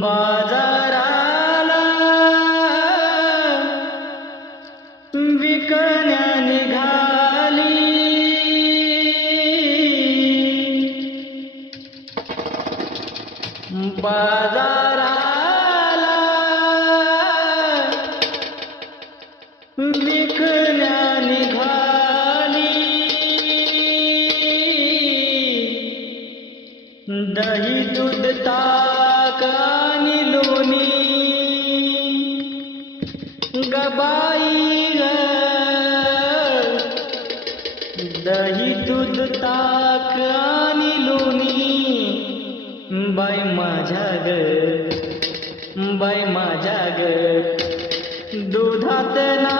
बाजाराला विकण्या निघाली, बाजाराला विकण्या निघाली, दही दूध ताक आणि लोणी गबाई ग, दही दूध ताक आणि लोणी बाई माझ्या ग, बाई माझ्या ग, दुधात ना